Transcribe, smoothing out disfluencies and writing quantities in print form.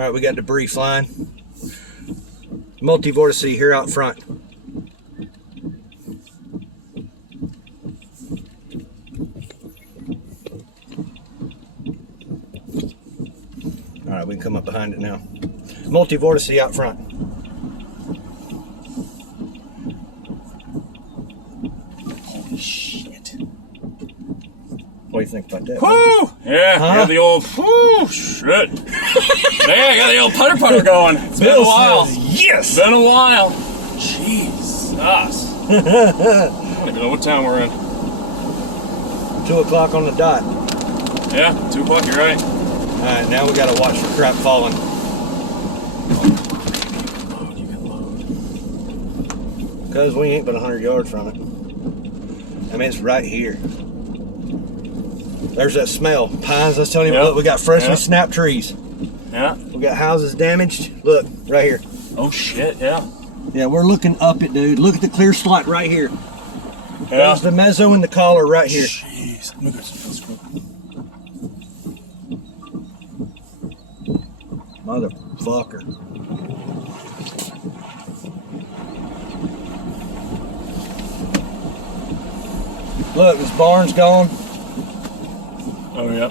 All right, we got debris flying. Multi-vortice here out front. All right, we can come up behind it now. Multi-vortice out front. Holy shit. What do you think about that? Woo! Yeah, huh? I got the old, whoo, shit. Yeah, I got the old putter going. It's been a while. Yes! Been a while. Jesus. I don't even know what time we're in. 2 o'clock on the dot. Yeah, 2 o'clock, you're right. All right, now we gotta watch for crap falling. You can load. Because we ain't but 100 yards from it. I mean, it's right here. There's that smell. Pines, I was telling you, Yep. look, we got freshly Yep. snapped trees. Yeah. We got houses damaged. Look, right here. Oh shit, yeah. Yeah, we're looking up it, dude. Look at the clear slot right here. Yeah. There's the mezzo and the collar right here. Jeez. Let me grab some else quick. Motherfucker. Look, this barn's gone. Oh, yeah.